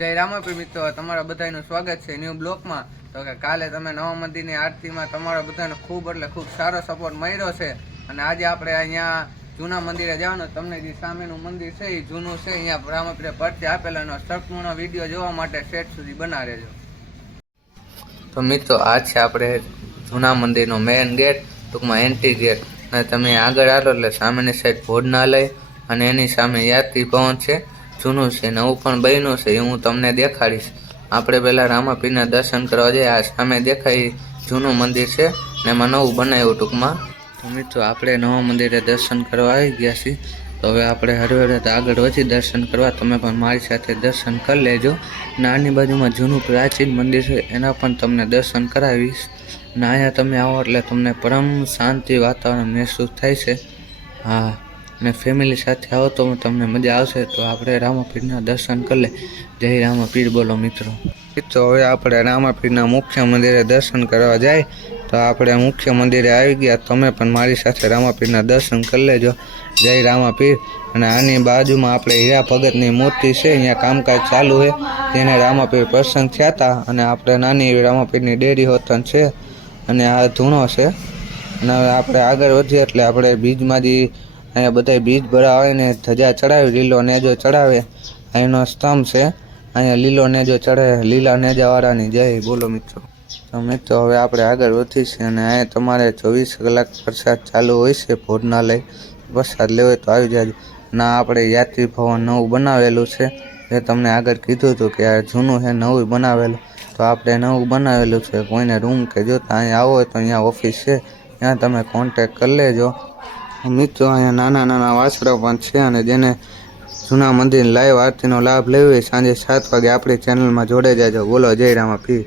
જય રામાપીર મિત્રો, તમારા બધાનું સ્વાગત છે ન્યૂ બ્લોકમાં. તો કે કાલે તમે નવા મંદિરની આરતીમાં તમારા બધાનો ખૂબ સારો સપોર્ટ મળ્યો છે. અને આજે આપણે અહીંયા જૂના મંદિરે જવાનું. તમને જે સામેનું મંદિર છે એ જૂનું છે. અહીંયા રામાપીરે પરચે આપેલાનો સંપૂર્ણ વિડીયો જોવા માટે સેટ સુધી બના રહેજો. તો મિત્રો, આ છે આપણે જૂના મંદિરનો મેઇન ગેટ, ટૂંકમાં એન્ટ્રી ગેટ. અને તમે આગળ આવો એટલે સામેની સાઈડ ભોજનાલય અને એની સામે યાત્રી ભવન છે. જૂનું છે, નવું પણ બન્યું છે, એ હું તમને દેખાડીશ. આપણે પહેલાં રામાપીરના દર્શન કરવા જઈએ. આ સામે દેખાય જૂનું મંદિર છે ને એમાં નવું બનાવ્યું ટૂંકમાં. તો મિત્રો, આપણે નવા મંદિરે દર્શન કરવા આવી ગયા છીએ. તો હવે આપણે હળવે આગળ વધી દર્શન કરવા. તમે પણ મારી સાથે દર્શન કરી લેજો. નાની બાજુમાં જૂનું પ્રાચીન મંદિર છે, એના પણ તમને દર્શન કરાવીશ. ને અહીંયા તમે આવો એટલે તમને પરમ શાંતિ વાતાવરણ મહેસૂસ થાય છે. હા, અને ફેમિલી સાથે આવો તો તમને મજા આવશે. તો આપણે રામાપીરના દર્શન કરી લે. જય રામાપીર બોલો મિત્રો. હવે આપણે રામાપીરના મુખ્ય મંદિરે દર્શન કરવા જાય. તો આપણે મુખ્ય મંદિરે આવી ગયા. તમે પણ મારી સાથે રામાપીરના દર્શન કરી લેજો. જય રામાપીર. અને આની બાજુમાં આપણે હીરા ભગતની મૂર્તિ છે, અહીંયા કામકાજ ચાલુ છે, તેને રામાપીર પ્રસન્ન થયા હતા. અને આપણે નાની એવી રામાપીરની ડેરી હોતન છે અને આ ધૂણો છે. અને હવે આપણે આગળ વધીએ એટલે આપણે બીજમાંથી અહીંયા બધા બીજ ભરાવે ને ધજા ચડાવે, લીલો નેજો ચડાવે. અહીંનો સ્તંભ છે, અહીંયા લીલો નેજો ચડાવે. લીલા નેજાવાળાની જય બોલો મિત્રો. તો મિત્રો, હવે આપણે આગળ વધી છે અને અહીંયા તમારે 24 કલાક પ્રસાદ ચાલુ હોય છે. ભોજનાલય પ્રસાદ લેવો તો આવી જાય. ના, આપણે યાત્રી ભવન નવું બનાવેલું છે. એ તમને આગળ કીધું હતું કે આ જૂનું છે, નવું બનાવેલું. તો આપણે નવું બનાવેલું છે. કોઈને રૂમ કે જોતા અહીંયા આવો હોય તો અહીંયા ઓફિસ છે, ત્યાં તમે કોન્ટેક કરી લેજો. મિત્રો, અહીંયા નાના વાસડા પણ છે. અને જેને જૂના મંદિર લાઈવ આરતીનો લાભ લેવો હોય સાંજે 7 વાગે આપણી ચેનલમાં જોડે જાજો. બોલો જય રામાપીર.